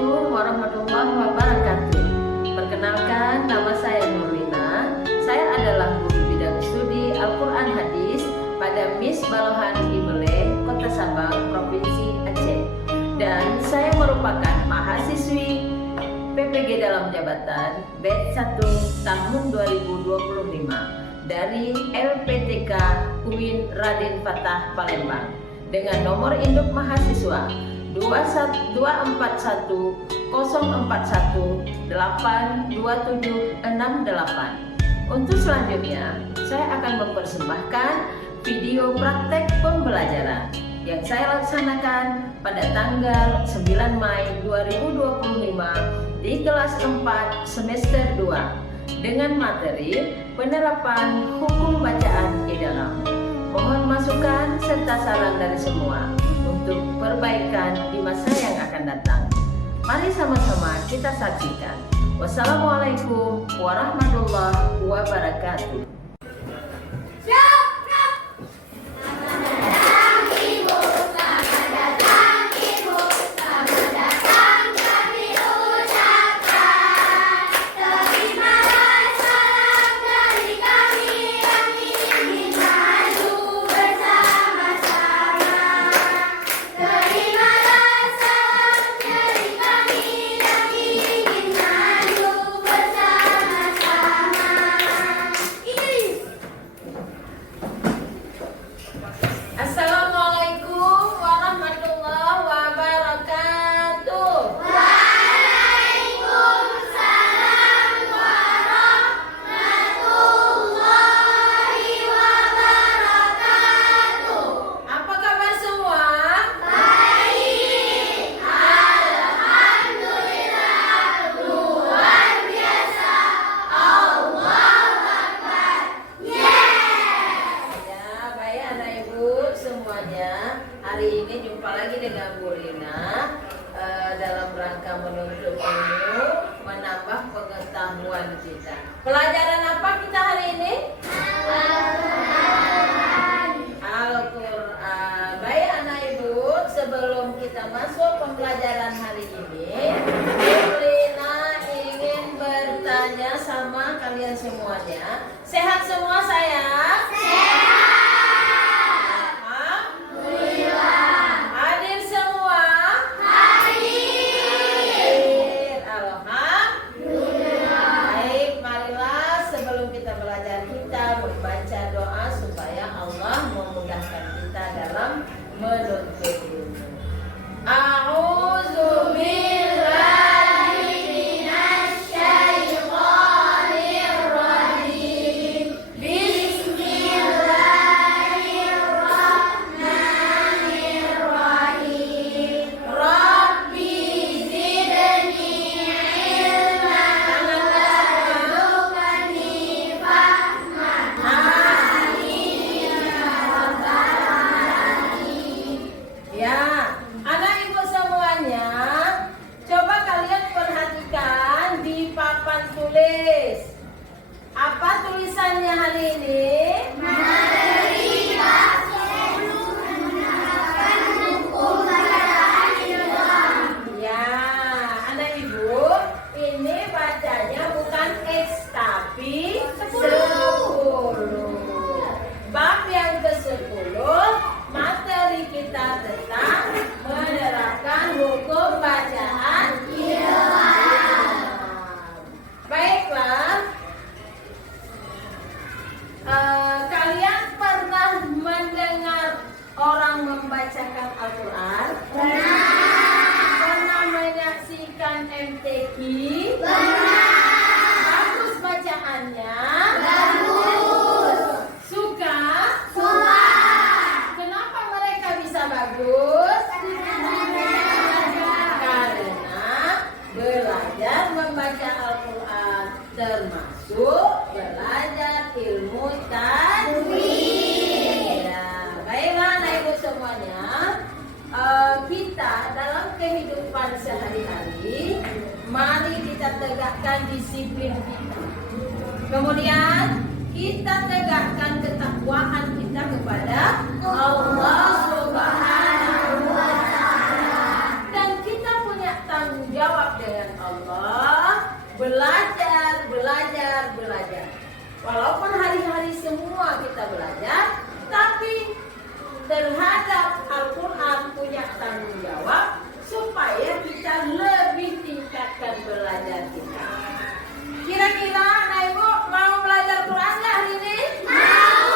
Assalamualaikum warahmatullahi wabarakatuh. Perkenalkan, nama saya Nurlina. Saya adalah guru bidang studi Al-Quran Hadis pada MIS Balohan Ibele, Kota Sabang, Provinsi Aceh. Dan saya merupakan mahasiswi PPG dalam jabatan batch 1 tahun 2025 dari LPTK UIN Raden Fatah Palembang dengan nomor induk mahasiswa 24104182768. Untuk selanjutnya, saya akan mempersembahkan video praktek pembelajaran yang saya laksanakan pada tanggal 9 Mei 2025 di kelas 4 semester 2 dengan materi penerapan hukum bacaan idalam. Mohon masukan serta saran dari semua untuk perbaikan di masa yang akan datang. Mari sama-sama kita saksikan. Wassalamualaikum warahmatullahi wabarakatuh. Hari ini jumpa lagi dengan Bu Rina dalam rangka menuntut ilmu, menambah pengetahuan kita. Pelajaran apa kita hari ini? Al-Quran. Baik anak ibu, sebelum kita masuk pembelajaran hari ini, Bu Rina ingin bertanya sama kalian semuanya. Sehat semua sayang? Menuntut ilmu. A'udzu billahi minasy syaithanir rajim. Bismillahirrahmanirrahim. Rabbi zidni ilman warzuqni fahman. Ya, anak ibu semuanya, coba kalian perhatikan di papan tulis. Apa tulisannya hari ini? Materi menegakkan hukum bacaan idalam. Ya, anak ibu, ini bacanya bukan X tapi 10. Bab yang ke-10, materi kita tentang menerapkan hukum bacaan idalam. Baiklah, kalian pernah mendengar orang membacakan Al-Quran? Pernah menyaksikan MTQ? Bagus bacaannya? Bagus karena belajar membaca Al-Quran termasuk belajar ilmu tajwid. Ya, baiklah anak ibu semuanya, kita dalam kehidupan sehari-hari mari kita tegakkan disiplin kita. Kemudian kita tegakkan ketakwaan kita kepada Allah Subhanahu wa Ta'ala. Dan kita punya tanggung jawab Walaupun hari-hari semua kita belajar, tapi terhadap Al-Quran punya tanggung jawab supaya kita lebih tingkatkan belajar kita. Kira-kira Anak Ibu mau belajar Quran nggak hari ini? Mau.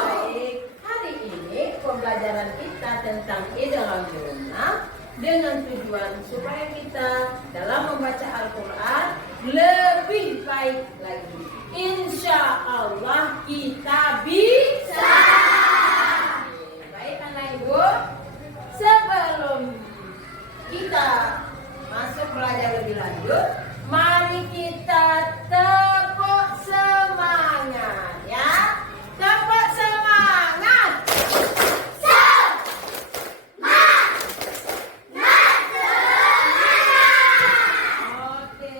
Baik, hari ini pembelajaran kita tentang idgham lughah dengan tujuan supaya kita dalam membaca Al-Quran lebih baik lagi. Insya Allah kita bisa. Baik Anak Ibu, sebelum kita masuk belajar lebih lanjut, mari kita tepuk semangat ya. Tepuk semangat. Oke.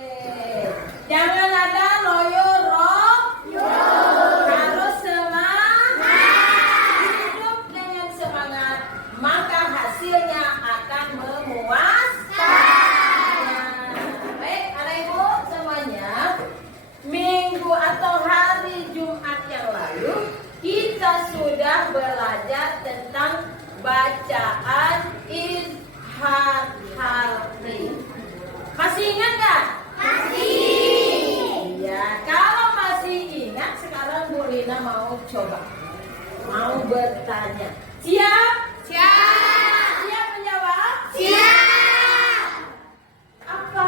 Jangan ada loyo roh. Harus semangat. Hidup dengan semangat, maka hasilnya akan memuaskan. Baik, Anak Ibu semuanya, minggu atau hari Jumat yang lalu kita sudah belajar tentang bacaan izhar harfi. Masih ingat nggak? Masih. Ya, kalau masih ingat, sekarang Bu Lina mau coba, mau bertanya. Siap? Siap. Siap menjawab? Siap. Apa?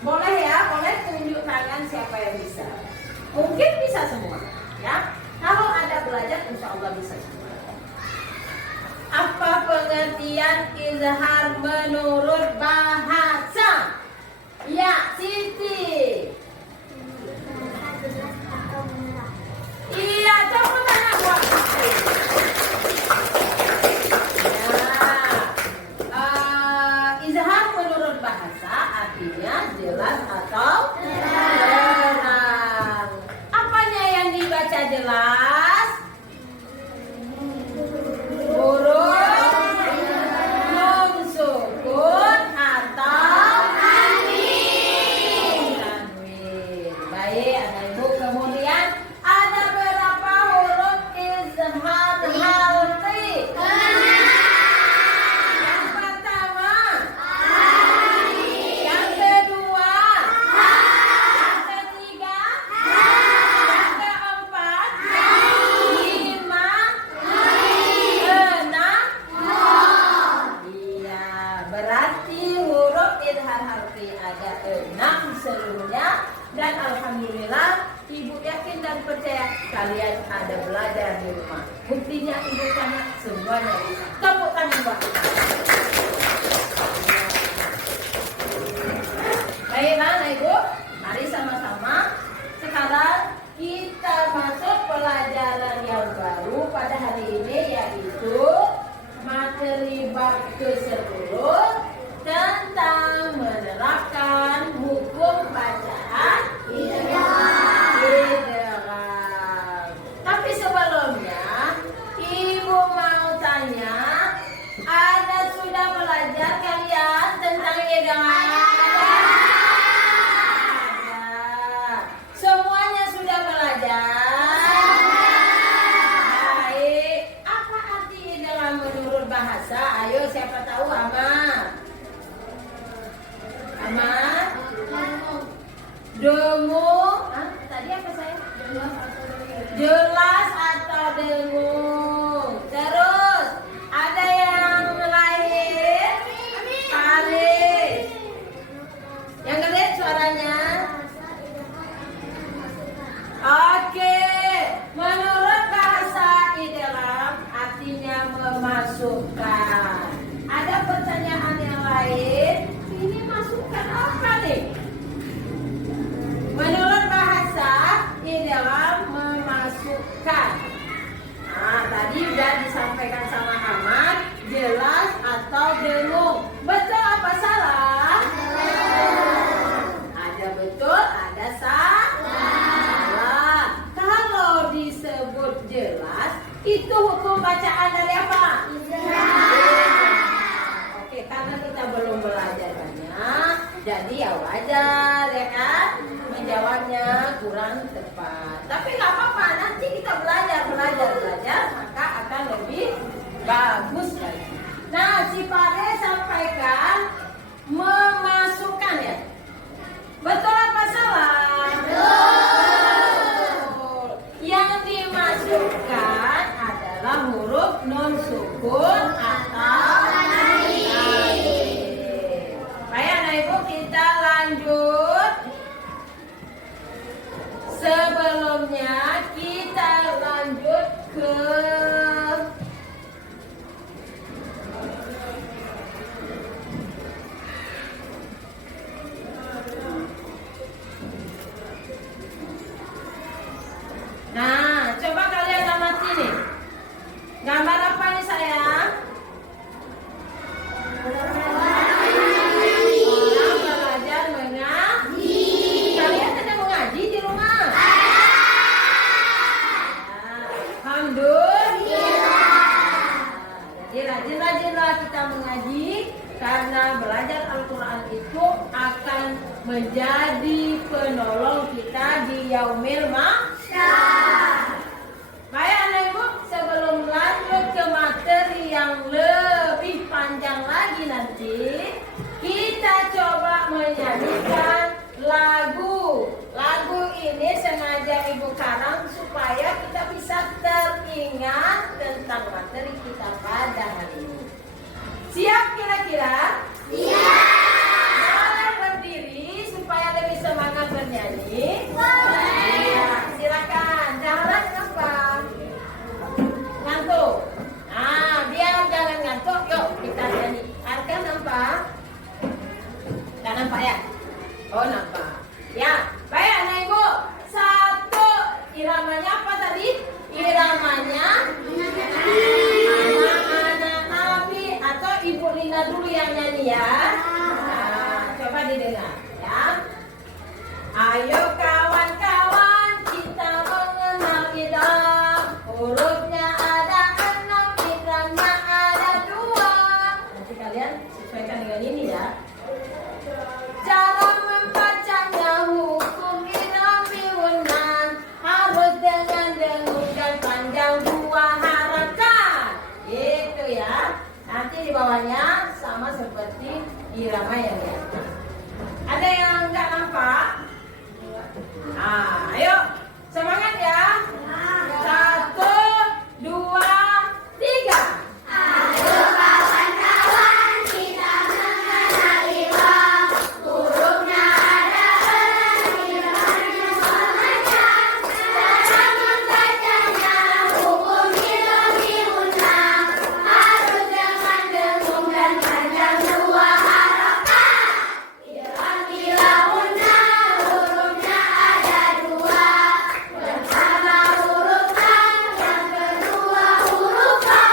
Boleh ya, boleh tunjuk tangan siapa yang bisa. Mungkin bisa semua, ya. Kalau ada belajar, insya Allah bisa semua. Apa pengertian izhar menurut bahasa? Ya, Siti. Iya, coba tangan buat Siti. Izhar menurut bahasa artinya jelas atau terang. Apanya yang dibaca jelas? Huruf nun sukun atau tanwin. Baik, Anak Ibu, kemudian ada berapa huruf izhar harfi? Yang pertama, yang kedua, yang ketiga, yang keempat, lima, enam. Iya, berarti huruf izhar harfi ada 6 seluruhnya. Dan alhamdulillah, Ibu yakin dan percaya kalian ada belajar di rumah. Buktinya Ibu tanya semuanya bisa. Tepuk tangan buat kita. Baiklah Anak Ibu, mari sama-sama sekarang kita masuk pelajaran yang baru pada hari ini, yaitu materi bab ke-10 tentang menerapkan hukum bacaan idgham. Tapi sebelumnya Ibu mau tanya, ada sudah belajar kalian tentang idgham? Ada. Semuanya sudah belajar? Baik. Apa arti idgham menurut bahasa? Ayo, siapa tahu? Ahmad. Dengung. Tadi apa saya? Jelas atau dengung. Terus ada yang lain? Paris. Yang kalian suaranya? Oke. Menurut bahasa idgham artinya memasukkan. Ada pertanyaan yang lain? Ini masukkan apa nih? Menurut bahasa idgham memasukkan. Nah, tadi sudah disampaikan sama Ahmad, jelas atau dengung. Betul apa salah? Ada betul, ada salah. Kalau disebut jelas, itu hukum bacaan dari apa? Oke, karena kita belum belajar banyak, jadi ya wajar ya kan? menjawabnya kurang tepat. Tapi nggak apa-apa, nanti kita belajar, maka akan lebih bagus lagi. Nah, si Pade sampaikan memasukkan ya. Betul apa salah? Betul. Yang dimasukkan adalah huruf non sukun atau alif. Baik, anak ibu kita lanjut. Sebelumnya kita lanjut ke Nah, coba kalian amati nih. Gambar apa nih sayang? Orang belajar mengaji. Kalian ada mengaji di rumah? Alhamdulillah. Jadi rajin-rajinlah kita mengaji, karena belajar Al-Quran itu akan menjadi penolong kita di yaumil mahsyar. Baik anak ibu, sebelum lanjut ke materi yang lebih panjang lagi nanti, kita coba menyanyikan lagu. Lagu ini sengaja ibu karang supaya kita bisa teringat tentang materi kita pada hari ini. Siap kira-kira? Siap. Boleh berdiri supaya lebih semangat bernyanyi? Boleh. Ya, silakan. Jangan apa? Ngantuk. Nah, biar jangan ngantuk, yuk kita nyanyi. Arka nampak? Nggak nampak ya? Oh, nampak. Ya, baik anak ibu. Satu, iramanya apa tadi? Iramanya anak-anak Nabi atau Ibu Lina dulu yang nyanyi ya. Nah, coba didengar ya. Ayo kawan-kawan kita mengenal idam. Hurufnya ada 6, idamnya ada 2. Nanti kalian sesuaikan dengan ini ya. Cara membacanya hukum idam biwunan, harus dengan dengung dan panjang 2 harakat. Gitu ya. Nanti di bawahnya sama seperti irama yang di atas. Ada yang nggak nampak? Nah, ayo semangat ya. 1, 2, 3. Ayo kawan-kawan kita mengenal idam. Hurufnya ada 6, iramanya semacam. Cara membacanya hukum idam biwunan, harus dengan dengung dan panjang 2 harakat. Bila hurufnya ada 2, pertama huruf A, yang kedua huruf A.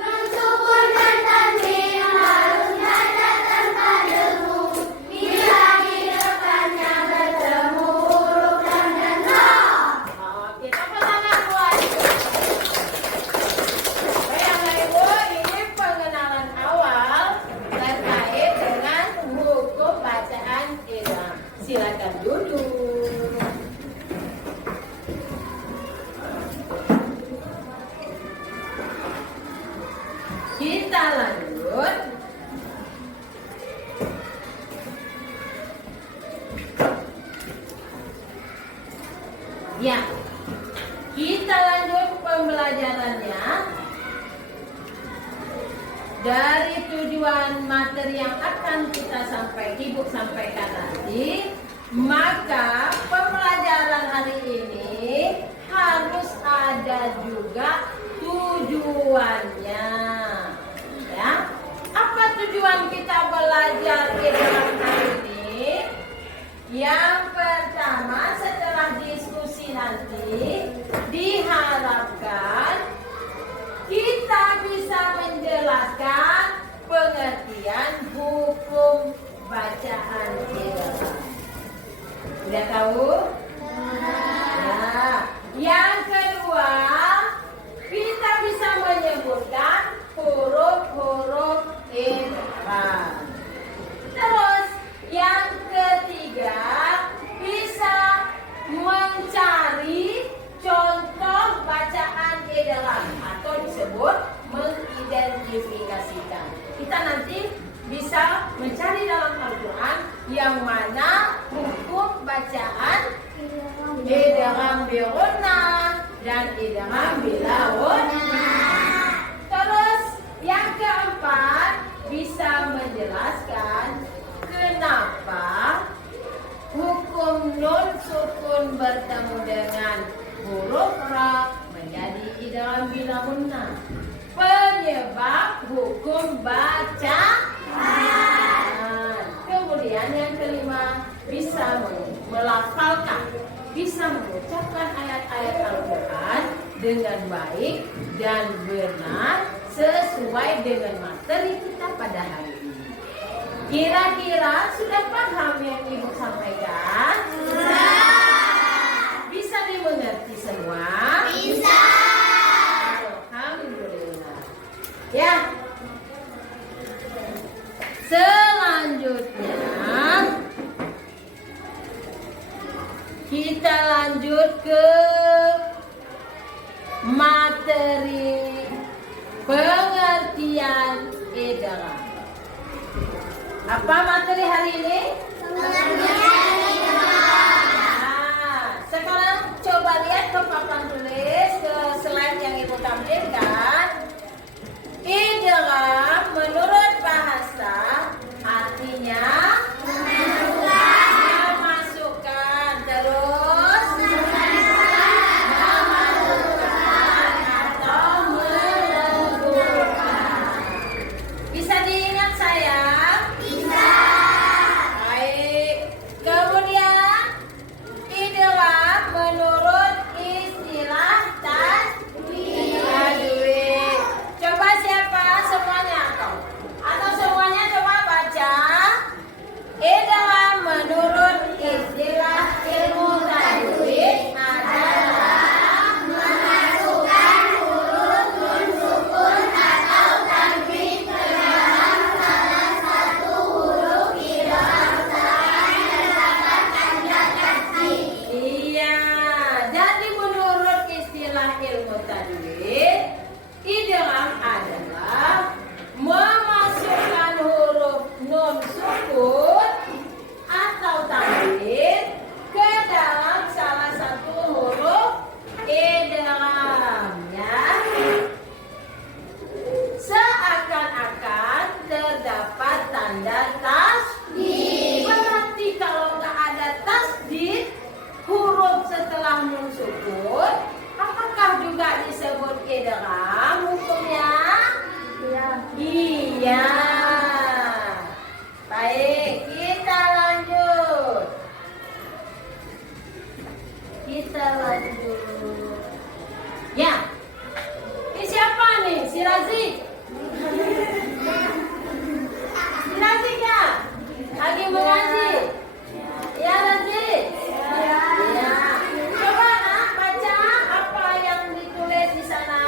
Nun sukun dan tanwin harus nada tanpa dengung. Bila di depannya bertemu huruf lam dan ra. Oke, tepuk tangan buat. Baik anak ibu, ini pengenalan awal terkait dengan hukum bacaan idam. Silakan duduk. Kita lanjut. Ya, kita lanjut pembelajarannya. Dari tujuan materi yang akan kita ibu sampaikan nanti, maka pembelajaran hari ini harus ada juga tujuannya. Ya, apa tujuan kita belajar idam hari ini? Yang pertama, setelah diskusi nanti, diharapkan kita bisa menjelaskan pengertian hukum bacaan idam. Udah tahu? Ya. Yang kedua, kita bisa menyebutkan huruf-huruf idgham. Terus yang ketiga, bisa yang mana hukum bacaan idgham bi gunnah dan idgham bila gunnah. Terus yang keempat bisa menjelaskan kenapa hukum nun sukun bertemu dengan huruf ra menjadi idgham bila gunnah. Penyebab hukum bacaan. Kemudian yang kelima bisa melafalkan, bisa mengucapkan ayat-ayat Al-Quran dengan baik dan benar sesuai dengan materi kita pada hari ini. Kira-kira sudah paham yang Ibu sampaikan? Sudah. Bisa dimengerti semua? Bisa. Alhamdulillah. Ya. Selanjutnya kita lanjut ke materi pengertian idgham. Apa materi hari ini? Pengertian idgham. Sekarang coba lihat ke papan tulis, ke slide yang Ibu tampilkan. Idgham menurut bahasa artinya memasukkan, terus memasukkan atau meleburkan. Bisa diingat sayang? Bisa. Baik. Kemudian idgham menurut istilah tajwid. Coba siapa semuanya atau semuanya coba baca. Idgham menurut istilah ilmu tajwid adalah memasukkan huruf nun sukun atau tanwin ke dalam salah satu huruf idgham selain mendapatkan tasdid. Iya, jadi menurut istilah ilmu tajwid, idgham adalah memasukkan huruf nun sukun atau tanwin ke dalam salah satu huruf idgham, ya. Seakan-akan terdapat tanda tasdid. Berarti kalau nggak ada tasdid huruf setelah nun sukun, apakah juga disebut idgham hukumnya? Iya. Baik, kita lanjut. Ya. Ini siapa nih? Si Razik. Si Razik ya? Lagi mengaji. Ya Razik. Ya. Coba nak baca apa yang ditulis di sana.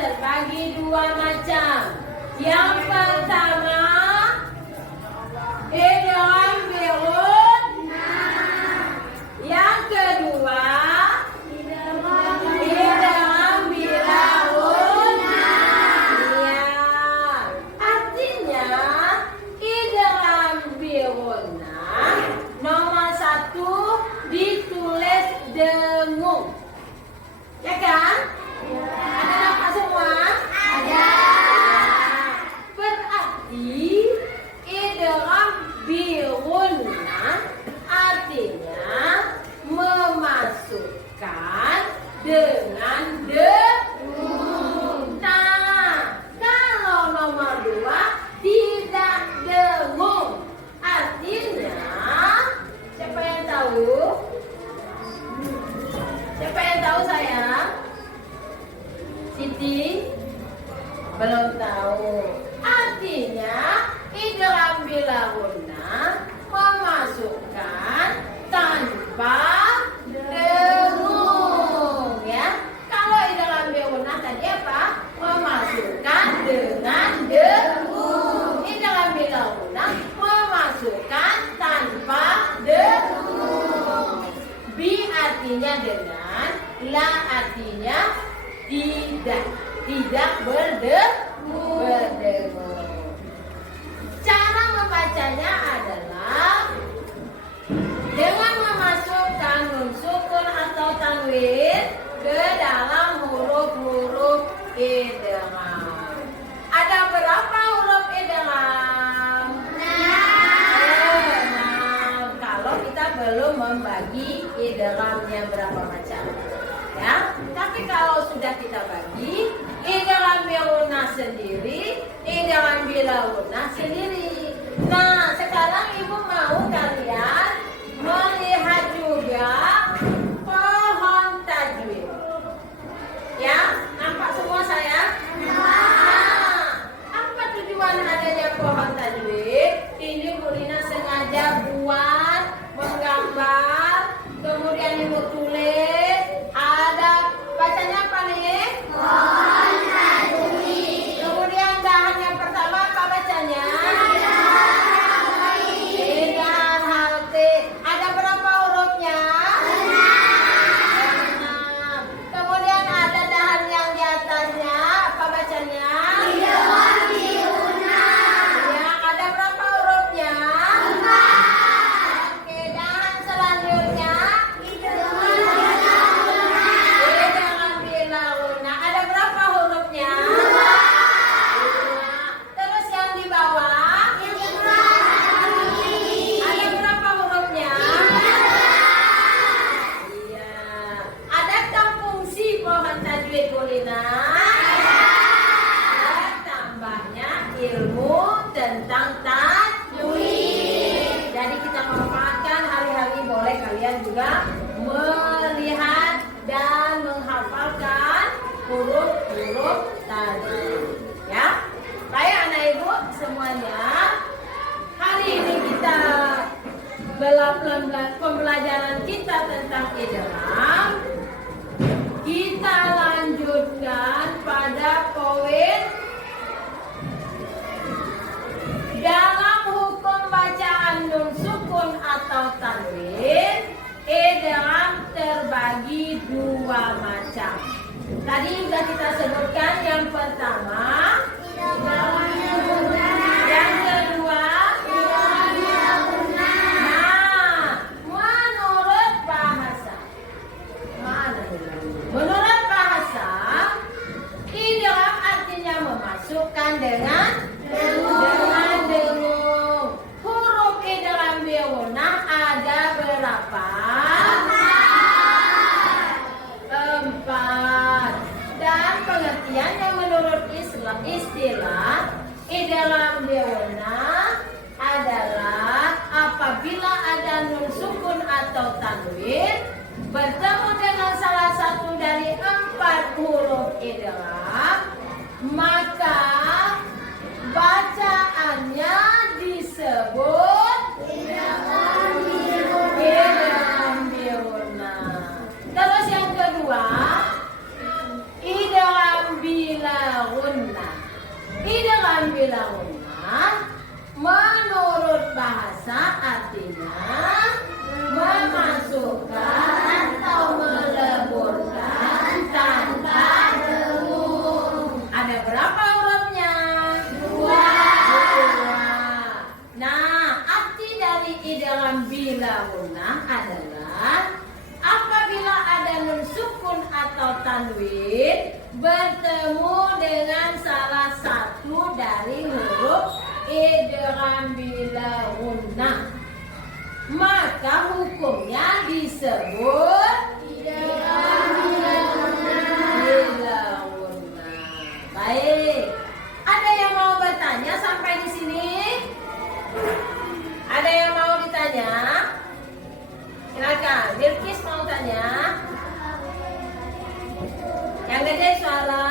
terbagi dua macam. Yang pertama, idgham Biwunna artinya memasukkan dengan dengung. Nah, kalau nomor 2 tidak dengung, artinya siapa yang tahu? Siapa yang tahu sayang? Siti? Belum tahu. Artinya idgham bilawunna memasukkan tanpa dengung, ya. Kalau idgham bilawunna tadi apa? Memasukkan dengan dengung. Idgham bilawunna memasukkan tanpa dengung. Bi artinya dengan, la artinya tidak berdengung. Cara membacanya adalah dengan memasukkan nun sukun atau tanwin ke dalam huruf-huruf idgham. Ada berapa huruf idgham? 6. Kalau kita belum membagi idghamnya berapa macam, ya. Tapi kalau sudah kita bagi, idgham bilawunna sendiri, idgham bilawunna sendiri. Nah, sekarang ibu mau kalian melihat juga pohon tajwid. Ya, nampak semua saya? Nah, apa tujuan adanya pohon tajwid? Ini Bu Rina sengaja buat menggambar, kemudian ibu tulis. Ada bacanya apa nih? Pohon tajwid. Kemudian dahan yang pertama apa bacanya? Dengan halti. Ada berapa hurufnya? 6. Kemudian ada dahan yang di atasnya apa bacanya? Biwunna. Ya, ada berapa hurufnya? 4. Oke, dahan selanjutnya. Idgham bilawunna. Ada berapa hurufnya? 2. Terus yang di bawah? Ada berapa hurufnya? Iya. Adakah fungsi pohon tajwid Bu Lina? Tambahnya ilmu tentang tajwid. Jadi kita manfaatkan hari-hari, boleh kalian juga melihat dan menghafalkan huruf-huruf tajwid, ya. Baik anak ibu semuanya, hari ini kita pembelajaran kita tentang idgham. Kita lanjutkan pada poin dalam hukum bacaan nun sukun atau tanwin. Idgham terbagi 2 macam. Tadi sudah kita sebutkan yang pertama, yang kedua. Nah, menurut bahasa, menurut bahasa, idgham artinya memasukkan dengan dengung. Huruf idgham bilawunna ada berapa? 4. Dan pengertiannya menurut istilah idgham bilawunna adalah apabila ada nun sukun atau tanwin bertemu dengan salah satu dari 4 huruf idgham, maka bacaannya disebut idgham bilawunna. Terus yang kedua, idgham bilawunna. Idgham bilawunna menurut bahasa artinya memasukkan atau meleburkan tanpa dengung. Ada berapa hurufnya? 2. Nah, arti dari idgham bilawunna adalah apabila ada nun sukun atau tanwin bertemu dengan salah satu dari huruf idgham bila gunnah, maka hukumnya disebut idgham bila gunnah. Baik, ada yang mau bertanya sampai di sini? Ada yang mau ditanya? Silakan, Bilkis mau tanya. Yang gede suara.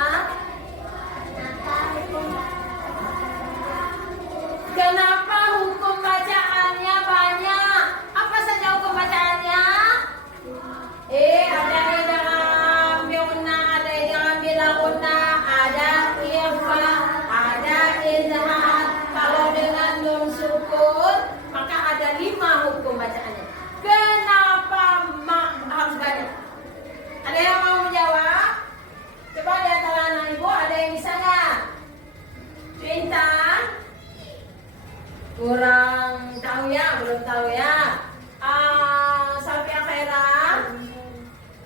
Kenapa hukum bacaannya banyak? Apa saja hukum bacaannya? Ada idgham bigunna, ada idgham bila gunnah, ada ikhfa, ada izhar. Kalau dengan nun sukun, maka ada 5 hukum bacaannya. Kenapa harus banyak? Ada yang mau menjawab? Coba di antara anak ibu ada yang bisa nggak? Bintang? Kurang tahu ya, belum tahu ya. Safia Khaira,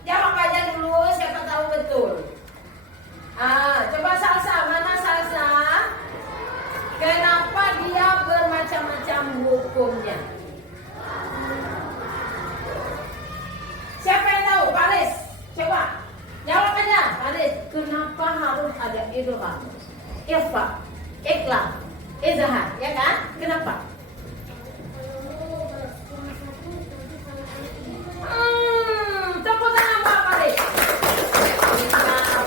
jawab aja dulu, siapa tahu betul. Coba Salsa, mana Salsa? Kenapa dia bermacam-macam hukumnya? Siapa yang tahu? Paris, coba jawab aja. Paris, kenapa harus ada idgham, ikhfa, iqlab, izhar, ya kan? Kenapa? Tepuk tangan Pak Paris.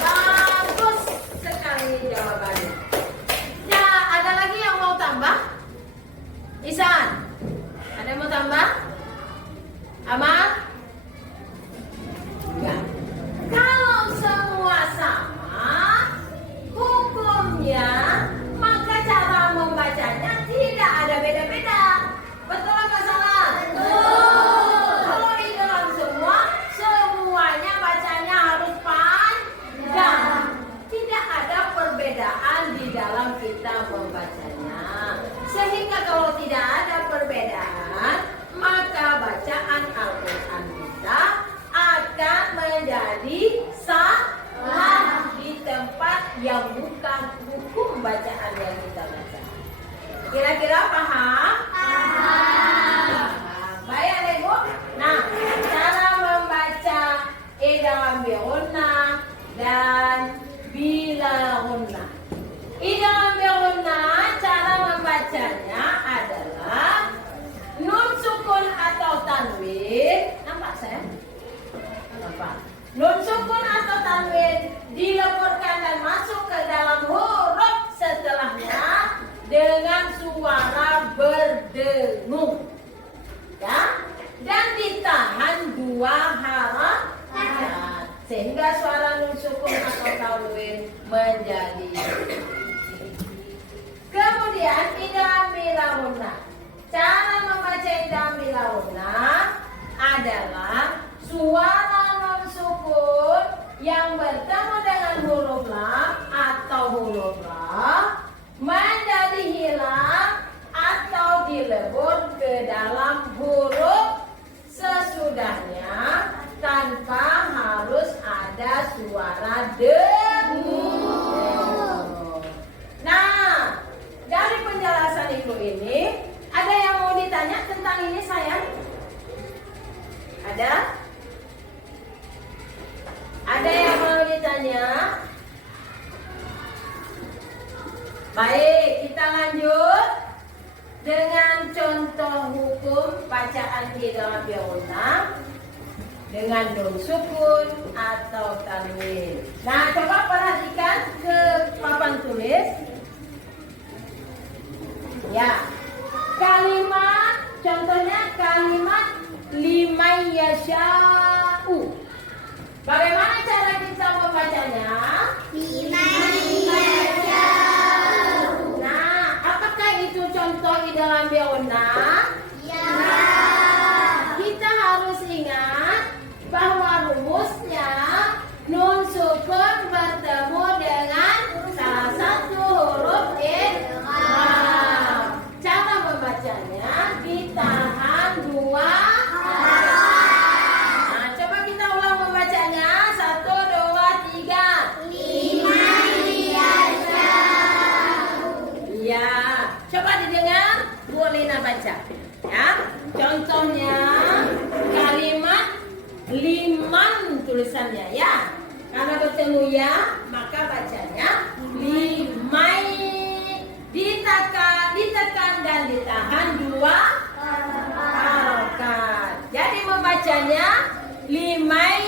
Bagus sekali jawabannya. Ya, ada lagi yang mau tambah? Isan, ada yang mau tambah? Aman? Enggak. Kalau semua sama hukumnya, maka cara membacanya tidak ada beda-beda. Betul apa salah? Betul. Kalau idgham semua, semuanya bacanya harus panjang. Tidak ada perbedaan di dalam kita membacanya. Sehingga kalau tidak ada perbedaan, maka bacaan Al-Quran kita akan menjadi salah di tempat yang bukan hukum bacaan yang kita baca. Kira-kira paham? Paham. Baik Ibu. Nah, cara membaca idgham bi gunnah dan bila gunnah. Idgham bi gunnah, cara membacanya adalah nun sukun atau tanwin. Nampak saya? Nampak. Nun sukun atau tanwin dileburkan dan masuk ke dalam huruf setelahnya dengan suara berdengung, ya, dan ditahan 2 harakat sehingga suara nun sukun atau tanwin menjadi. Kemudian idgham bila gunnah. Cara membaca idgham bila gunnah adalah suara nun sukun yang bertemu dengan huruf lam atau huruf ra menjadi hilang atau dilebur ke dalam huruf sesudahnya tanpa harus ada suara dengung. Nah, dari penjelasan Ibu ini, ada yang mau ditanya tentang ini sayang? Ada? Ada yang mau ditanya? Baik, kita lanjut dengan contoh hukum bacaan idgham bi gunnah dengan nun sukun atau tanwin. Nah, coba perhatikan ke papan tulis. Ya, kalimat, contohnya kalimat liman yasha'u. Bagaimana cara kita membacanya? Liman yasha'u. Nah, apakah itu contoh idgham bi gunnah? Ya. Kita harus ingat bahwa rumusnya nun sukun bertemu dengan salah satu huruf idgham. Cara membacanya ditahan 2 harakat. Nah, coba kita ulang membacanya. 1, 2, 3. contohnya kalimat liman tulisannya ya. Karena bertemu ya, maka bacanya limai. Ditekan dan ditahan dua harokat. Jadi membacanya limai.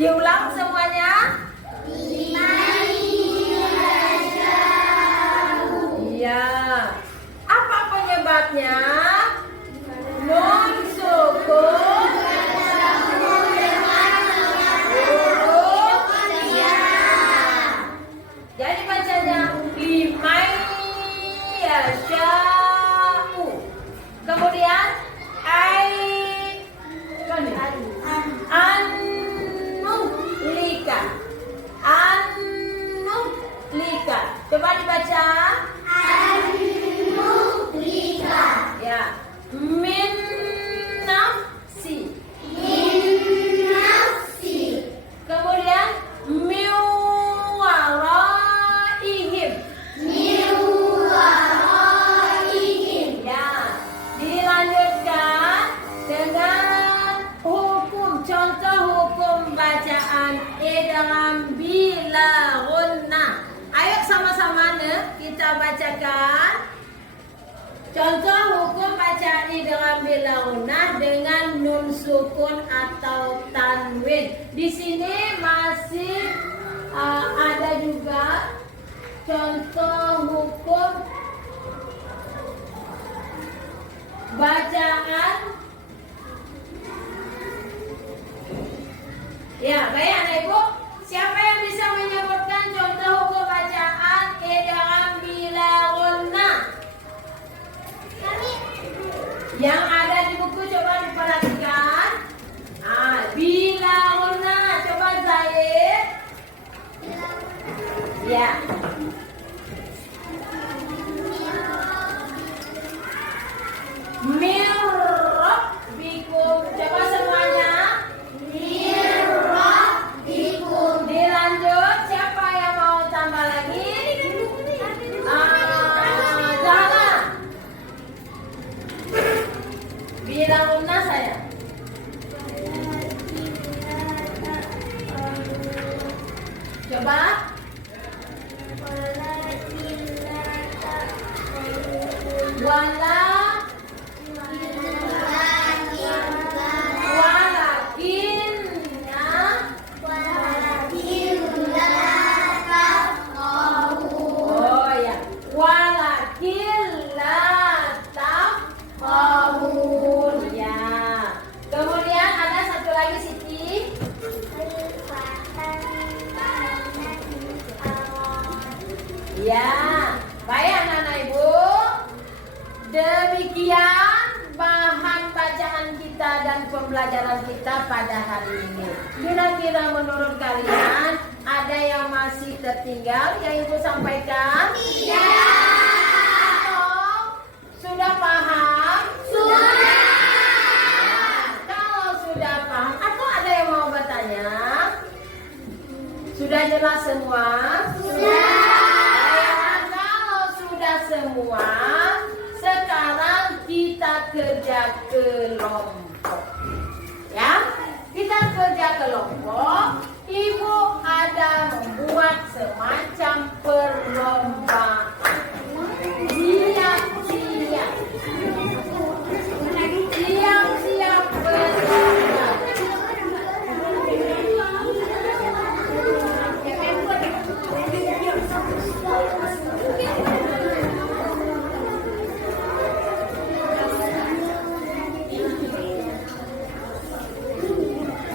Diulang semuanya. Limai. Iya. Apa penyebabnya? Nun sukun huruf ya. Jadi bacanya limai yasha'u. Kemudian an-nuhlika. An-nuhlika. Coba dibaca. An-nuhlika. Ya. Min nafsi. Kemudian miwaraihim. Ya. Dilanjutkan dengan hukum, contoh hukum bacaan idgham bila gunnah. Ayo sama-sama kita bacakan. Contoh hukum bacaan idgham bila gunnah dengan nun sukun atau tanwin. Di sini masih ada juga contoh hukum bacaan. Ya, baik anak ibu. Siapa yang bisa menyebutkan contoh hukum bacaan idgham bila gunnah? Yang ada di buku coba diperhatikan. Bila gunnah, coba Zaid. Ya. Mirrabbikum. Coba semuanya. Mirrabbikum. Dilanjut. Siapa yang mau tambah lagi? Zahra. Bila gunnah saya. Coba. Kemudian ada satu lagi Siti. Ya, baik anak-anak ibu. Demikian bahan bacaan kita dan pembelajaran kita pada hari ini. Kira-kira menurut kalian ada yang masih tertinggal yang ibu sampaikan? Sudah paham? Sudah. Kalau sudah paham, atau ada yang mau bertanya? Sudah jelas semua? Sudah. Kalau sudah semua, sekarang kita kerja kelompok. Ya, kita kerja kelompok. Ibu ada membuat semacam perlombaan. Siap berlombaan.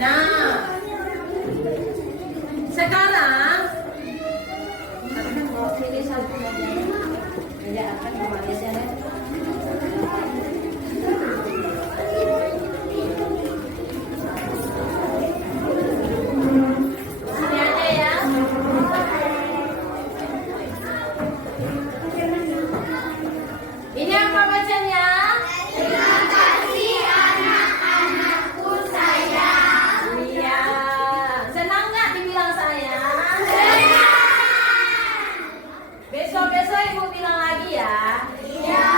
Nah, sekarang pilih satu aja. Ya, akan kembali sana. Sini aja ya. Ini apa bacanya? Terima kasih anak-anakku sayang. Iya. Senang nggak dibilang sayang? Senang. Besok-besok ibu bilang lagi ya. Iya.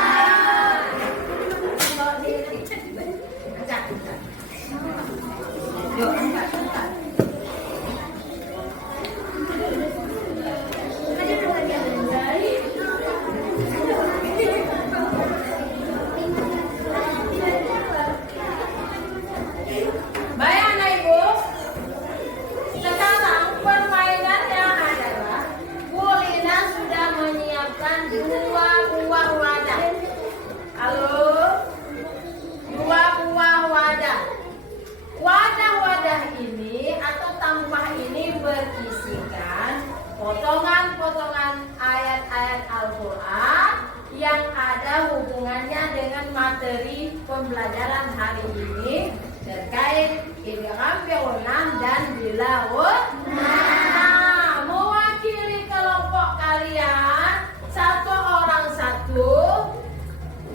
hubungannya dengan materi pembelajaran hari ini terkait idgham bil dan bilawun. Nah, mewakili kelompok kalian, satu orang satu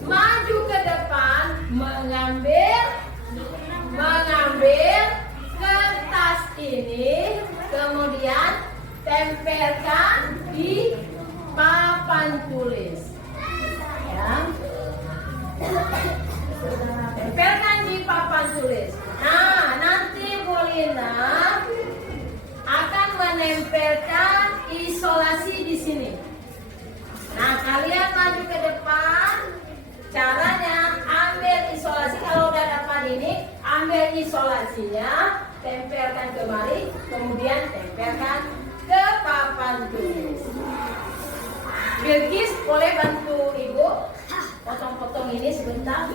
maju ke depan mengambil kertas ini, kemudian tempelkan di papan tulis. Ya. Tempelkan di papan tulis. Nah, nanti Bu Lina akan menempelkan isolasi di sini. Nah, kalian maju ke depan. Caranya ambil isolasi. Kalau udah dapat ini, ambil isolasinya, tempelkan kemari, kemudian tempelkan ke papan tulis. Bilkis, boleh bantu Ibu potong-potong ini sebentar.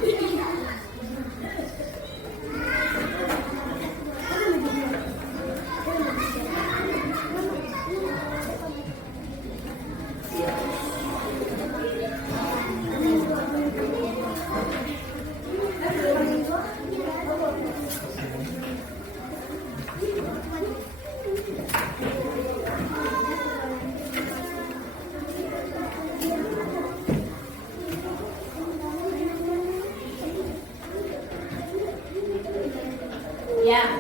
Ya,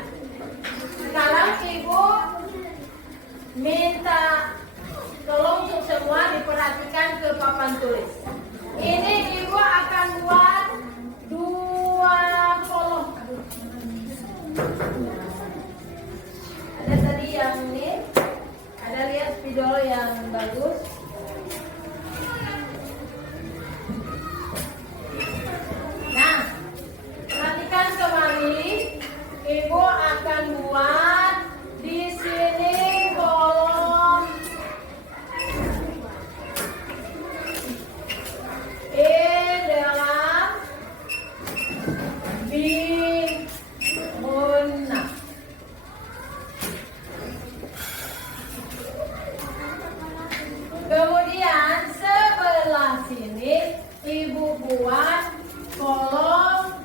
sekarang Ibu minta tolong untuk semua diperhatikan ke papan tulis. Ini Ibu akan buat 2 kolom. Ada tadi yang ini, ada lihat spidol yang bagus. Nah, perhatikan kembali. Ibu akan buat di sini kolom dalam bimuna. Kemudian sebelah sini Ibu buat kolom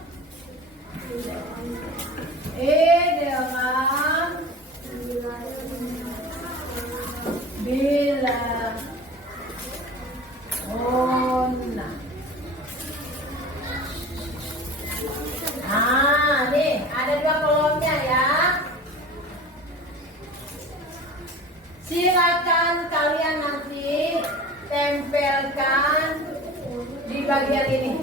dalam bilawuna. Nah, nih ada 2 kolomnya ya. Silakan kalian nanti tempelkan di bagian ini.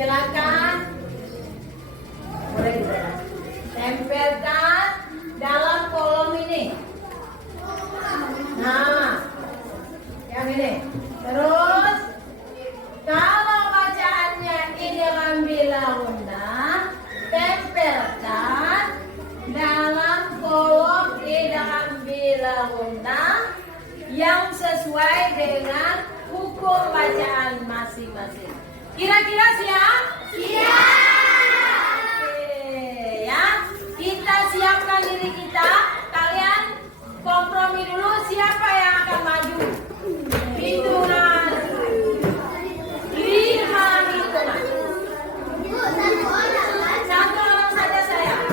Silakan, boleh tempelkan dalam kolom ini. Nah, yang ini. Terus, kalau bacaannya idgham bilawuna, tempelkan dalam kolom idgham bilawuna yang sesuai dengan hukum bacaan masing-masing. Kira-kira siap? Siap. Oke, ya. Kita siapkan diri kita. Kalian kompromi dulu siapa yang akan maju. Hitungan 5 hitungan. 1 orang saja saya. 1,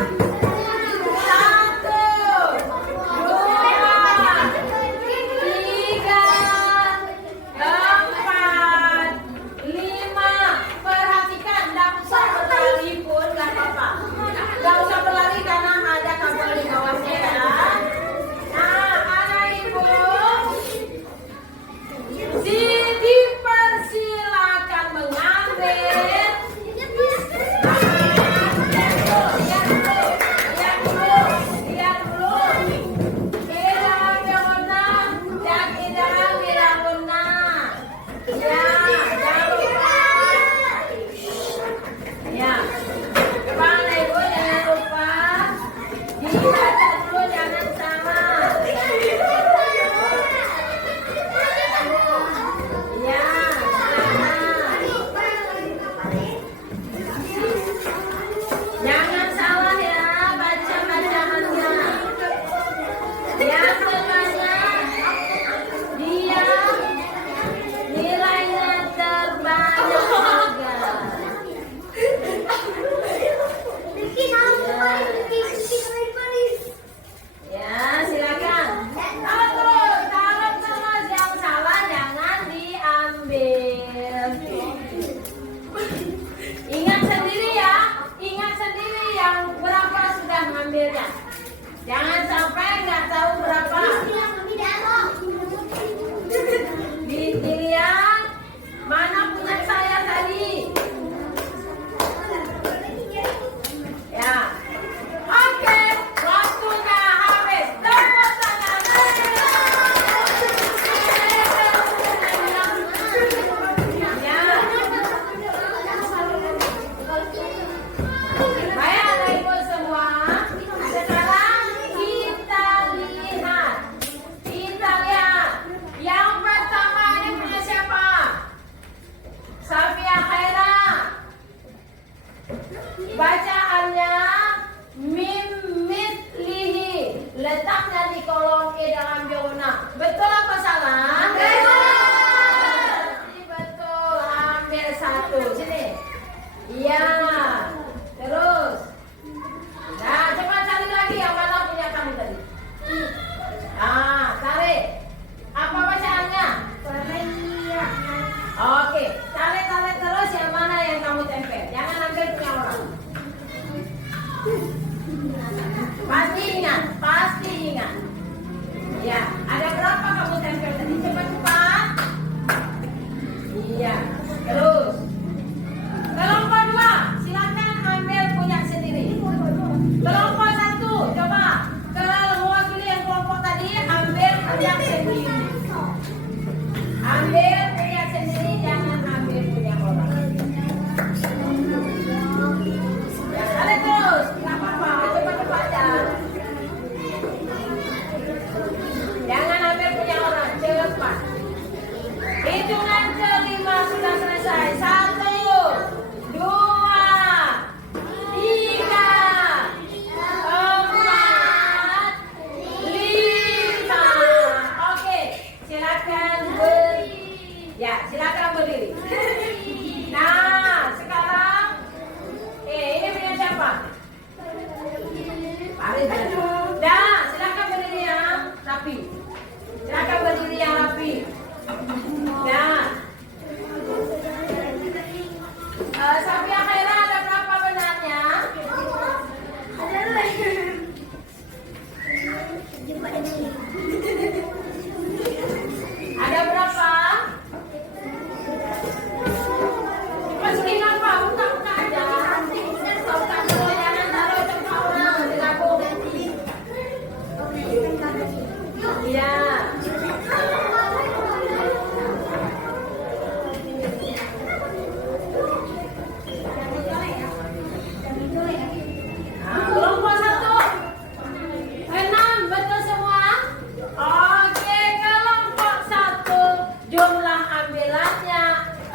2, 3, 4, 5. Perhatikan, tidak usah berlari pun, gak apa-apa. Gak usah berlari karena ada kabel di bawah letaknya di kolom E dalam zona. Betul apa salah? Betul. Ambil satu. Sini. Iya. Terus. Nah, coba cari lagi yang mana punya kamu tadi. Ah, tarik. Apa bacaannya? Oke, tarik terus yang mana yang kamu tempel. Jangan ambil punya orang. Pasti ingat. Ya, ada berapa kamu tempel tadi? Cepat. Iya. Terus. Kelompok 2, silakan ambil punya sendiri. Kelompok 1, coba. Kalau mewakili yang kelompok tadi, ambil punya sendiri. Ambil punya sendiri, jangan ambil punya orang. Ya, tarik terus. Tidak apa-apa, cepat-cepat aja. Jangan ambil punya orang, cepat. Hitungan kelima sudah selesai. 1, 2, 3, 4, 5. Oke, silakan berdiri. Nah, sekarang ini punya siapa? Dah, silakan berdiri yang rapi. Silakan berdiri yang rapi. Nah, Safia Khaira, ada berapa benarnya? Ada berapa? Masukin apa? Buka aja. Buka dulu, jangan taruh tempat orang di dapur. Iya. Kelompok 1, 6, betul semua? Oke, kelompok 1, jumlah ambilannya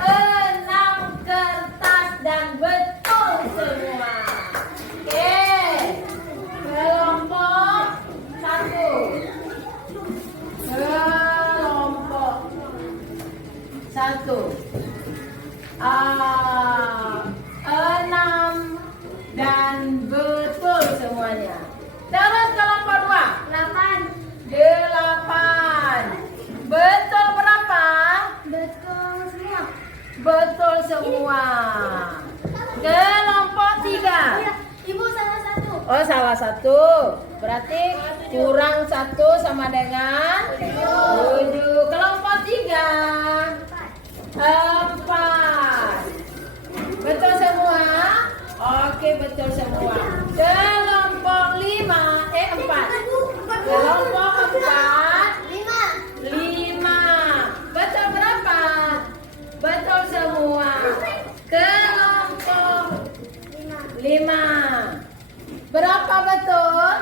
6 kertas dan betul semua. Oke, kelompok 1. Kelompok 1. 6 dan betul semuanya. Terus kelompok 2, 8. Betul berapa? Betul semua. Kelompok 3. Ibu salah satu. Oh, salah satu. Berarti kurang 1 sama dengan 7. Kelompok 3. 4. Betul semua? Oke, betul semua. Kelompok 4. Kelompok 4. 5. Betul berapa? Betul semua. Kelompok 5. Berapa betul?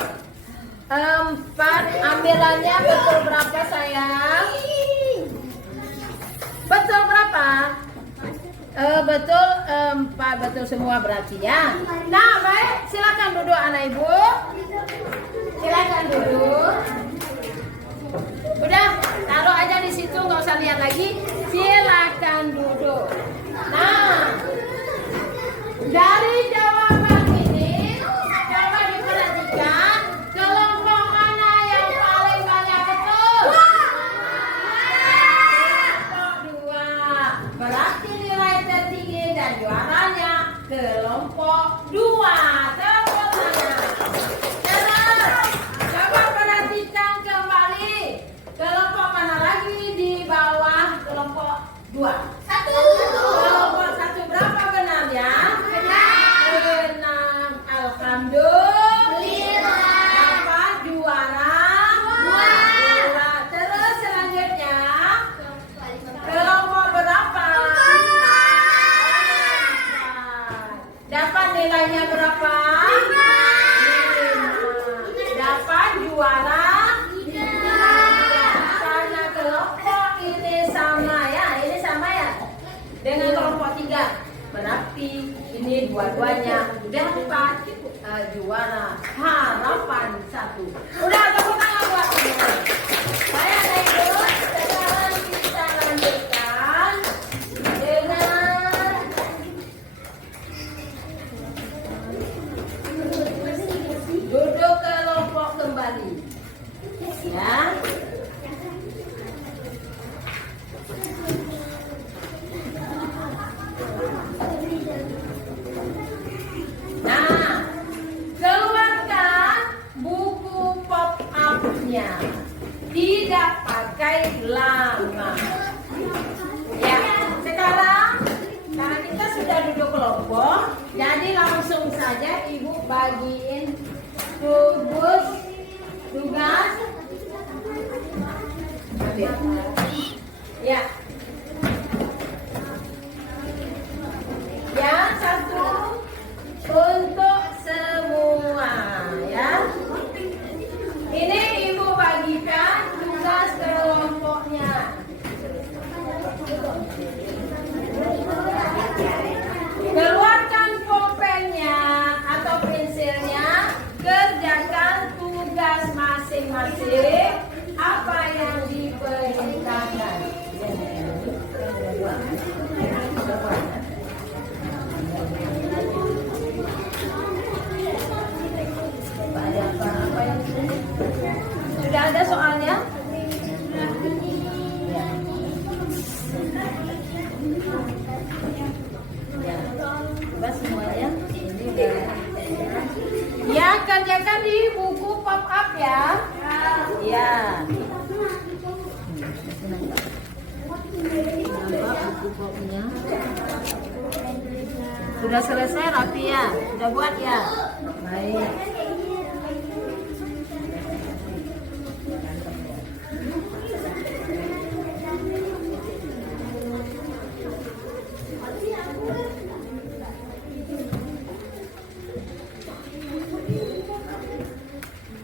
4. Ambilannya betul berapa sayang? Betul berapa? Betul 4, betul semua berarti ya. Nah, baik, silakan duduk anak ibu. Silakan duduk. Udah, taruh aja di situ, nggak usah lihat lagi. Silakan duduk. Nah, dari jawaban ini coba diperhatikan kelompok mana yang paling banyak betul? Kelompok 2. Berarti nilai tertinggi dan juaranya kelompok 2. Tepuk tangan. Terus, coba perhatikan kembali kelompok mana lagi di bawah kelompok 2. 1. Kelompok 1 berapa benarnya? 6. Alhamdulillah. Dapat juara 2. Terus selanjutnya kelompok berapa? 4. Dapat nilainya berapa? 5. Dapat juara 3. Karena kelompok ini sama ya, dengan kelompok 3. Berarti ini dua-duanya dapat juara harapan 1. Udah, Ya. Nah, keluarkan buku pop-up-nya. Tidak pakai lama. Ya, sekarang karena kita sudah duduk kelompok, jadi langsung saja ibu bagiin tugas. Ya. Yang satu untuk semua, ya. Ini ibu bagikan tugas kelompoknya. Keluarkan pulpennya atau pensilnya, kerjakan tugas masing-masing apa yang diperintahkan. Sudah ada soalnya? Ya. Ya. Coba semuanya. Ini udah. Ya, kerjakan di buku pop up ya. Ya. Nampak buku popnya? Sudah selesai rapi ya? Sudah buat ya? Baik.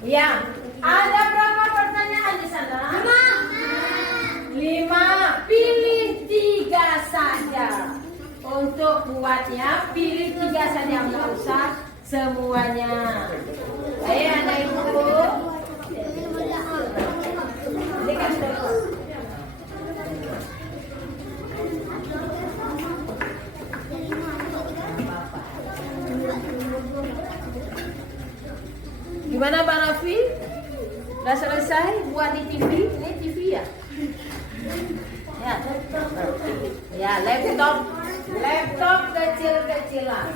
Ya, ada berapa pertanyaan di sana? 5. Pilih 3 saja. Untuk buatnya, pilih 3 saja, nggak usah semuanya. Ayo anak ibu. Ini kan gimana Pak Raffi? Udah selesai buat di TV? Ini TV ya? Ya, ya laptop kecil-kecilan.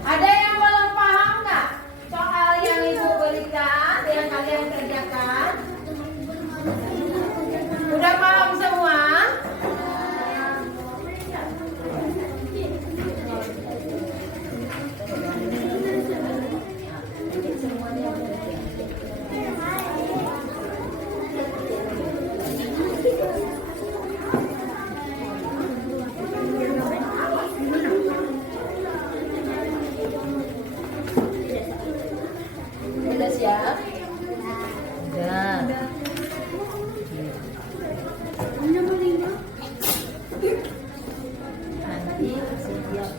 Ada yang belum paham nggak soal yang ibu berikan, yang kalian kerjakan? Udah paham semua? Udah siap? Udah. Nanti siap.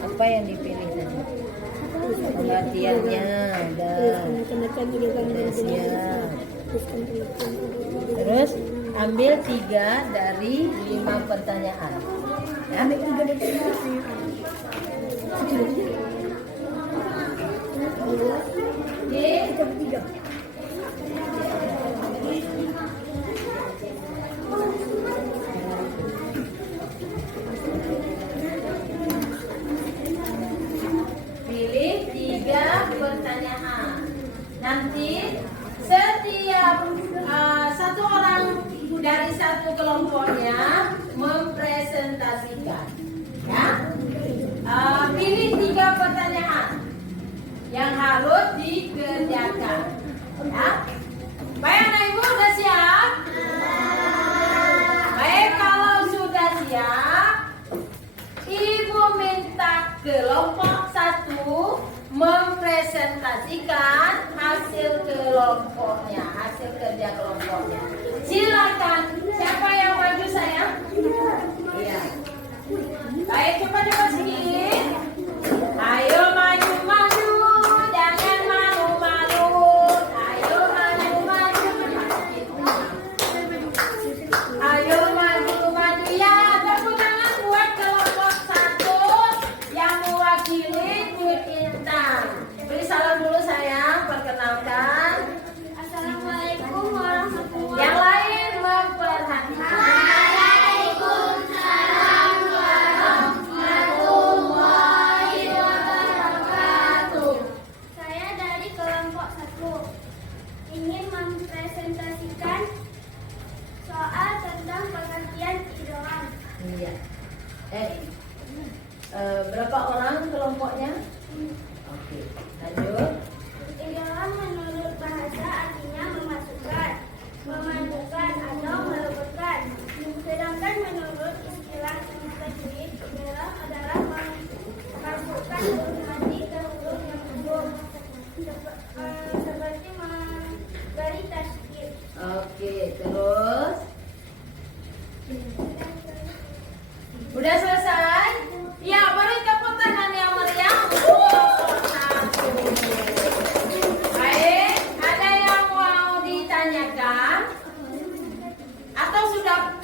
Apa yang dipilih tadi? Perhatiannya udah siap. Terus ambil 3 dari 5 pertanyaan. Ya. Pilih 3 pertanyaan. Nanti setiap satu orang dari satu kelompoknya mempresentasikan. Ya. Pilih 3 pertanyaan yang harus dikerjakan. Ya. Baik anak ibu sudah siap? Baik, kalau sudah siap, ibu minta kelompok 1 mempresentasikan hasil kelompoknya, hasil kerja kelompoknya. Silakan, siapa yang maju sayang? Baik, cepat-cepat sedikit. Ayo maju-maju, jangan malu-malu. Ayo maju-maju. Ayo maju-maju ya. Tepuk tangan buat kelompok 1 yang mewakili Kuit Intan. Beri salam dulu sayang, perkenalkan. Assalamualaikum warahmatullahi Yang lain memperhatikan. Waalaikumsalam warahmatullahi wabarakatuh. Saya dari kelompok 1 ingin mempresentasikan soal tentang pengertian idgam. Iya. Berapa orang kelompoknya? Oke, lanjut. Idgam menurut bahasa artinya memasukkan, memadukan atau melebutkan. Sedangkan menurut istilah ilmu tajwid, idgam adalah memasukkan huruf mati ke huruf yang gugur, seperti memberi tasydid. Oke, terus udah selesai? Ya, beri tepuk tangan yang meriah untuk 1. Baik, ada yang mau ditanyakan? Atau sudah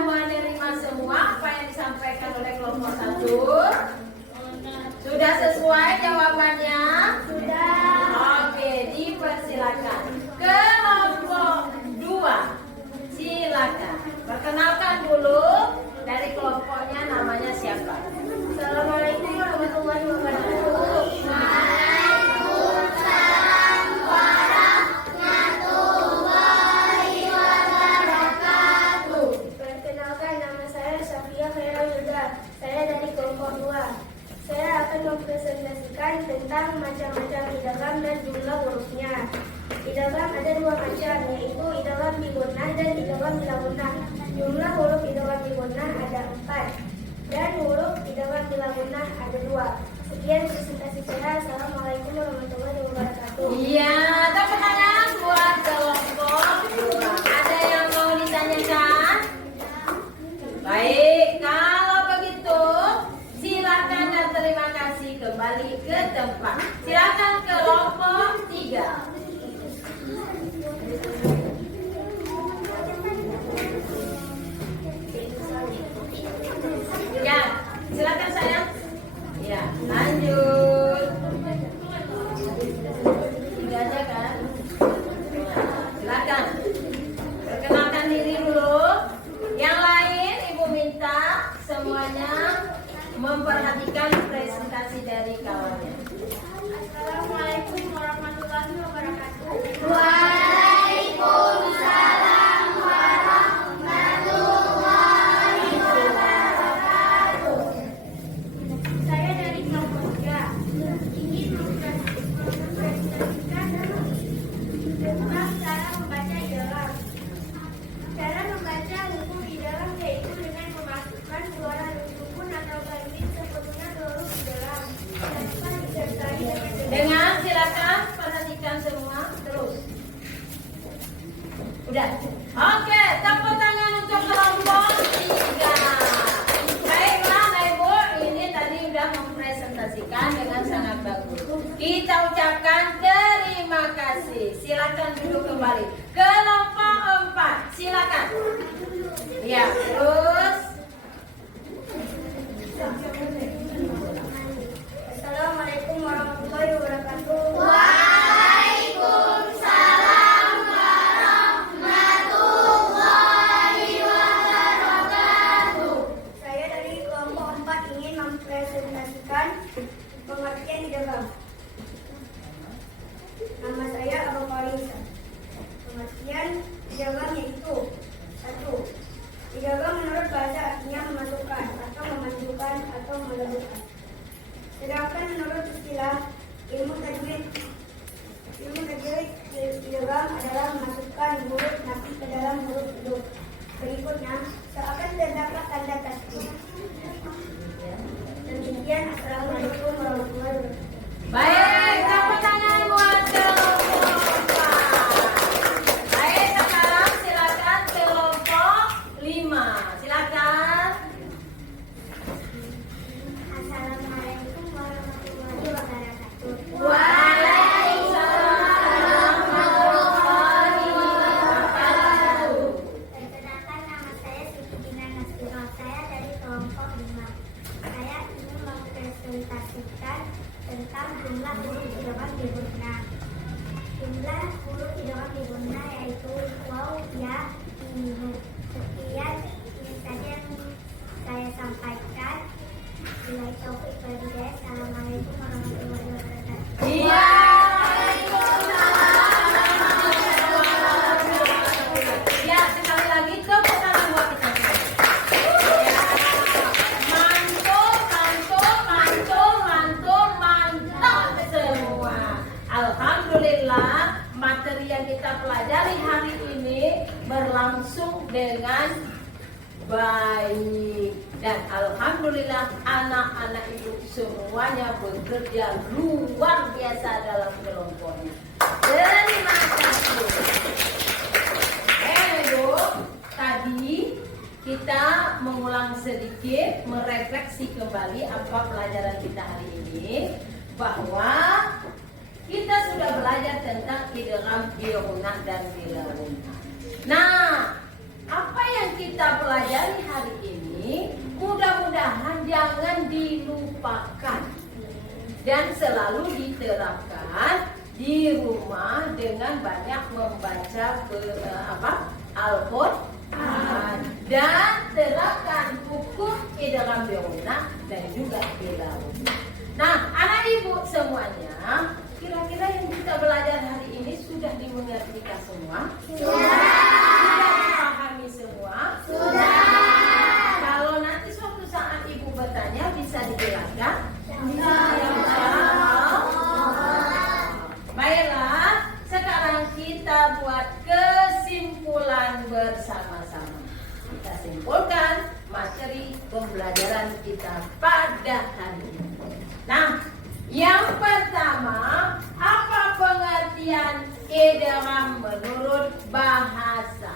menerima semua apa yang disampaikan oleh kelompok 1? Sudah sesuai jawabannya? Sudah. Oke, dipersilakan. Kelompok 2, silakan. Perkenalkan dulu dari kelompoknya namanya siapa? Assalamualaikum warahmatullahi wabarakatuh. Perkenalkan, nama saya Safia Khairul Huda. Saya dari kelompok 2. Saya akan mempresentasikan tentang macam-macam idgham dan jumlah hurufnya. Idgham ada 2 macam, yaitu idgham bi gunnah dan idgham bila gunnah. Jumlah huruf idgham bi gunnah ada 4 dan huruf idgham bila gunnah ada 2. Sekian presentasi saya. Assalamualaikum warahmatullahi wabarakatuh. Iya, tepuk tangan buat kelompok 2. Ada yang mau ditanyakan? Baik, kalau begitu silakan dan terima kasih kembali ke tempat. Silakan kelompok 3. Ya, silakan sayang. Ya, lanjut. 3 aja kan? Silakan. Perkenalkan diri dulu. Yang lain Ibu minta semuanya memperhatikan presentasi dari kawannya. Assalamualaikum warahmatullahi wabarakatuh. Waalaikumsalam warahmatullahi wabarakatuh. Saya dari kelompok 3 ingin mempresentasikan tentang cara membaca idgham. Cara membaca hukum idgham yaitu dengan memasukkan suara sukun atau tanwin sebelumnya ke huruf idgham tanpa disertai Dengan silakan perhatikan semua terus. Udah. Oke, tepuk tangan untuk kelompok 3. Baiklah, Ibu, ini tadi udah mempresentasikan dengan sangat bagus. Kita ucapkan terima kasih. Silakan duduk kembali. Kelompok 4, silakan. Ya, terus. Assalamualaikum warahmatullahi wabarakatuh. Waalaikumsalam warahmatullahi wabarakatuh. Saya dari kelompok 4 ingin mempresentasikan pengertian idgham. Nama saya Abu Farisa. Pengertian idgham yaitu 1. Idgham menurut bahasa artinya memasukkan atau memajukan atau melebutkan. Sedangkan menurut istilah ilmu tajwid, idgham adalah memasukkan huruf mati ke dalam huruf hidup. Berikutnya, seakan terdapat tanda tasydid. Demikian, assalamualaikum warahmatullahi wabarakatuh. Baik, tepuk tangan buat kelompok 4. Baik, sekarang silakan kelompok 5. Silakan. tentang jumlah huruf idgham di gunnah. Jumlah huruf idgham di gunnah yaitu waw, ya, nun. Sekian ini saja yang saya sampaikan. Billahi taufiq wal hidayah. Assalamualaikum warahmatullahi wabarakatuh. Iya. Ya, sekali lagi tepuk tangan buat kita semua. Ya. Mantap semua. Alhamdulillah, materi yang kita pelajari hari ini berlangsung dengan baik. Dan alhamdulillah anak-anak ibu semuanya bekerja luar biasa dalam kelompoknya. Terima kasih. Ibu, tadi kita mengulang sedikit, merefleksi kembali apa pelajaran kita hari ini, bahwa kita sudah belajar tentang idgham bi gunnah dan bila gunnah. Nah, apa yang kita pelajari hari ini mudah-mudahan jangan dilupakan dan selalu diterapkan di rumah dengan banyak membaca Al-Quran dan terapkan hukum idgham bi gunnah dan juga bila gunnah. Nah, anak ibu semuanya, kira-kira yang kita belajar hari ini sudah dimengerti semua? Sudah dipahami semua? Sudah. Kalau nanti suatu saat ibu bertanya bisa dijelaskan? Baiklah, sekarang kita buat kesimpulan bersama-sama. Kita simpulkan materi pembelajaran kita pada hari ini. Nah, yang pertama, apa pengertian idgham menurut bahasa?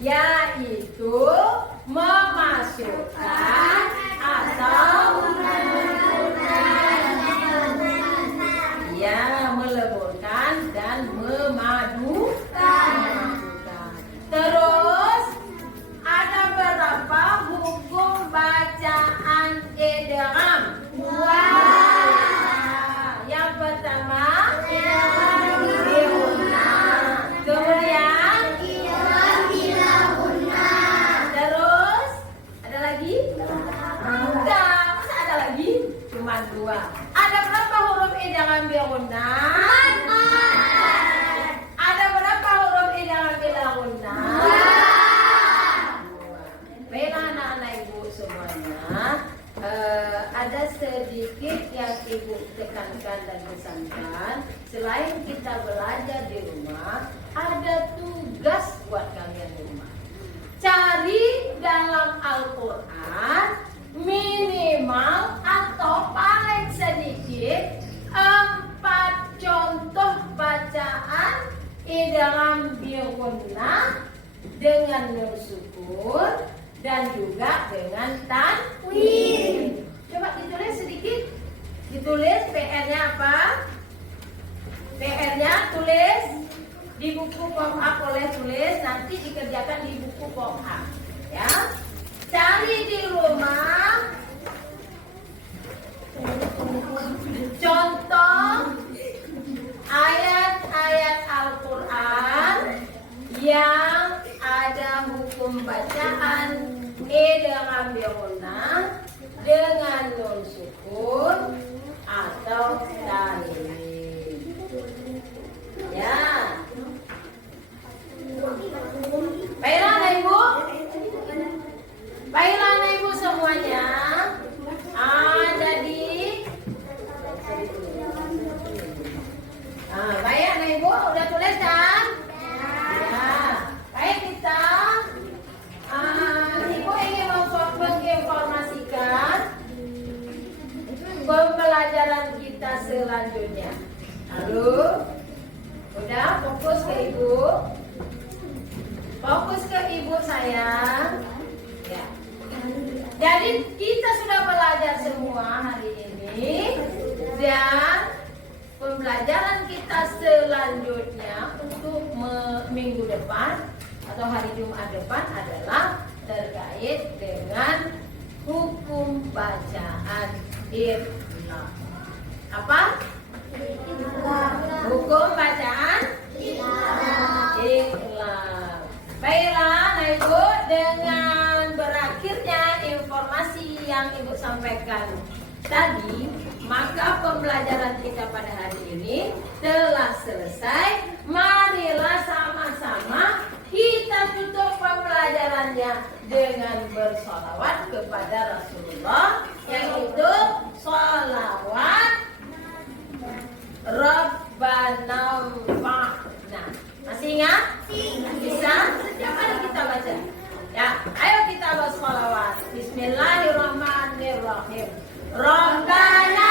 Yaitu memasukkan atau meleburkan dan memadukan. Terus ada berapa hukum bacaan idgham? Dua. Yang pertama idgham bi gunnah. Kemudian idgham bila gunnah. Terus ada lagi? Enggak, masa ada lagi? Cuma dua. Ada berapa huruf idgham bi gunnah? Ada berapa huruf idgham bila gunnah? Baiklah anak-anak ibu semuanya, ada sedikit yang ibu tekankan dan pesankan. Selain kita belajar di rumah, ada tugas buat kalian di rumah. Cari dalam Al-Quran minimal atau paling sedikit 4 contoh bacaan idgham bi gunnah dengan nun sukun dan juga dengan tanwin. Coba ditulis sedikit. Ditulis PR-nya apa? PR-nya tulis di buku pom A, boleh tulis, nanti dikerjakan di buku pom A. Ya. Cari di rumah contoh ayat-ayat Al-Quran yang ada hukum bacaan idgham bi gunnah dengan nun sukun atau tanwin. Ya. Baiklah anak ibu. Baiklah anak ibu semuanya. Jadi baik anak ibu udah tulis kan? Ya. Baik kita ibu ingin menginformasikan pembelajaran kita selanjutnya. Lalu udah fokus ke ibu. Fokus ke ibu sayang. Ya. Jadi kita sudah belajar semua hari ini dan pembelajaran kita selanjutnya untuk minggu depan atau hari Jumat depan adalah terkait dengan hukum hukum bacaan iqra. Apa? Hukum bacaan iqra. Baiklah, nah Ibu, dengan berakhirnya informasi yang Ibu sampaikan tadi, maka pembelajaran kita pada hari ini telah selesai. Marilah sama-sama kita tutup pembelajarannya dengan bersolawat kepada Rasulullah, yaitu solawat Rabbana fa'na. Masih ingat? Bisa? Setiap hari kita baca. Ya, ayo kita bersolawat. Bismillahirrahmanirrahim. Rabbana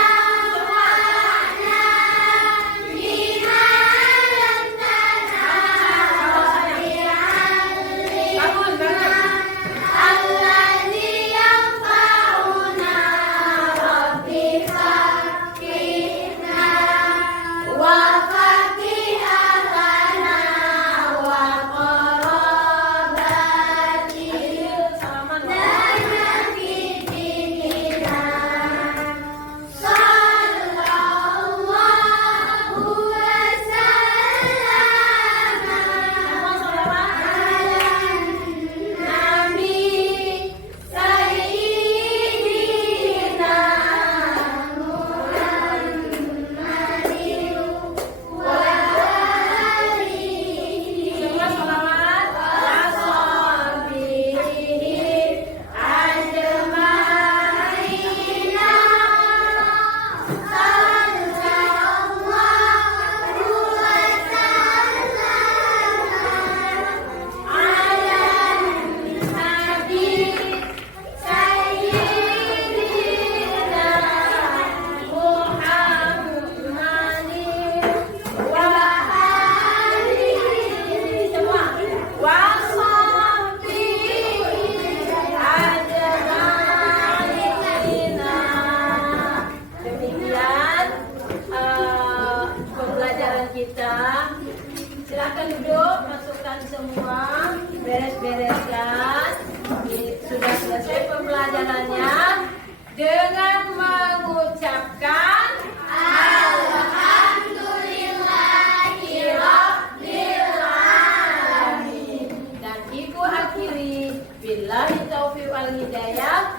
silakan duduk, masukkan semua, beres-bereskan. Sudah selesai pembelajarannya dengan mengucapkan Alhamdulillahirobbilalamin. Dan Ibu akhiri billahi taufiq wal hidayah.